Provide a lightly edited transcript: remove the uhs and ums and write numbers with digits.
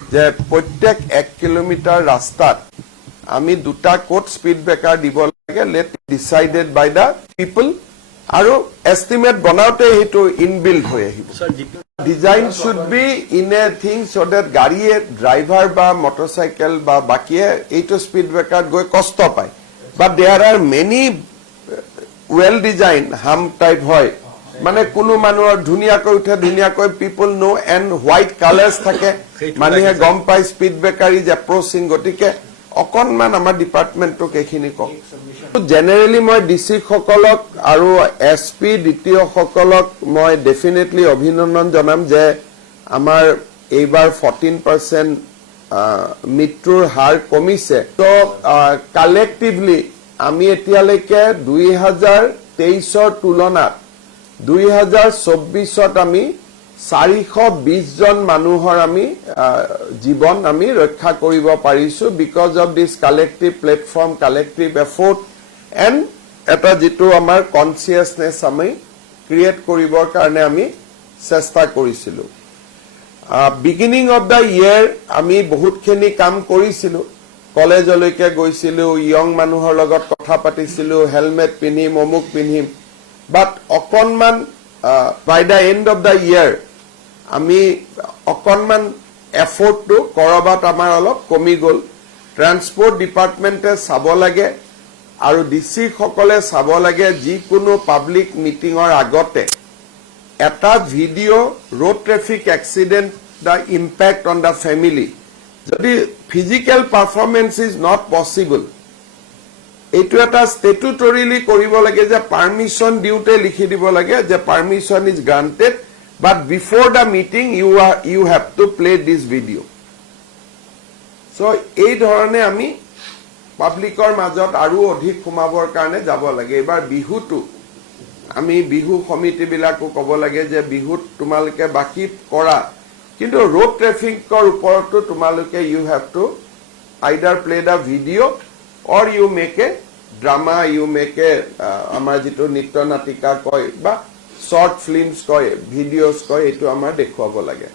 যে প্ৰত্যেক 1 কিলোমিটাৰ ৰাস্তাত আমি দুটা কোড স্পিড ব্ৰেকাৰ দিব লাগে late decided by the people আৰু এস্টিমেট বনাওতে হেতু ইনবিল্ড হৈ আহিব design should be in a thing so that গাড়ীয়ে ড্ৰাইভাৰ বা মটৰসাইকেল বা বাকিয়ে এইটো স্পিড ব্ৰেকাৰ গৈ কষ্ট পায় but there are many well designed hum type hoy মানে কোনো মানুহৰ ধুনিয়াকৈ উঠে ধুনিয়াকৈ পিপল নো এন্ড হোয়াইট কালাৰ্স থাকে মানুহে গম পাই স্পিড ব্ৰেকাৰ ইজ এপ্ৰোচিং গতিকে অকনমান আমাৰ ডিপাৰ্টমেন্টক এখিনি কক জেনাৰেলি মই ডিসি সকলক আৰু এসপি দ্বিতীয় সকলক মই ডেফিনেটলি অভিনন্দন জনাম যে আমাৰ এইবাৰ 14% মৃত্যুৰ হাৰ কমিছে তো কালেক্টিভলি আমি এতিয়ালৈকে 2023 তুলনাত 2024 আমি 420 জন মানুহৰ আমি জীৱন আমি ৰক্ষা কৰিব পাৰিছো because of this collective platform collective effort and এটা যেটো আমাৰ কনসিয়াসনেস আমি ক্ৰিয়েট কৰিবৰ কাৰণে আমি চেষ্টা কৰিছিলো বিগিনিং অফ দা ইয়াৰ আমি বহুতখিনি কাম কৰিছিলো কলেজলৈকে গৈছিলো ইয়ং মানুহৰ লগত কথা পাতিছিলো হেলমেট পিন্ধিম অমুক পিন্ধিম বাট অকনমান by the end of the ইয়াৰ আমি অকনমান এফৰ্টটো কৰবাত আমাৰ অলপ কমি গল ট্ৰান্সপোৰ্ট ডিপাৰ্টমেন্টে চাব লাগে আৰু ডিসি সকলে চাব লাগে যিকোনো পাব্লিক মিটিংৰ আগতে এটা video road traffic accident the impact on the family যদি physical performance is not possible এইটো এটা স্ট্যাটুটৰিলি কৰিব লাগে যে পাৰমিশন দিউতে লিখি দিব লাগে যে permission is granted but before the meeting you have to play this video so এই ধৰণে আমি পাব্লিকৰ মাজত আৰু অধিক কমাবৰ কাৰণে যাব লাগে এবাৰ বিহুটো আমি বিহু সমিতি বিলাকো ক'ব লাগে যে বিহুত তোমালকে বাকি কৰা কিন্তু road traffic or উপৰতো তোমালোকে you have to either play the video or you make a drama you make a আমাৰ যেটো নৃত্য নাটিকা কয় বা short films কয় videos কয় এটো আমাৰ দেখুৱাব লাগে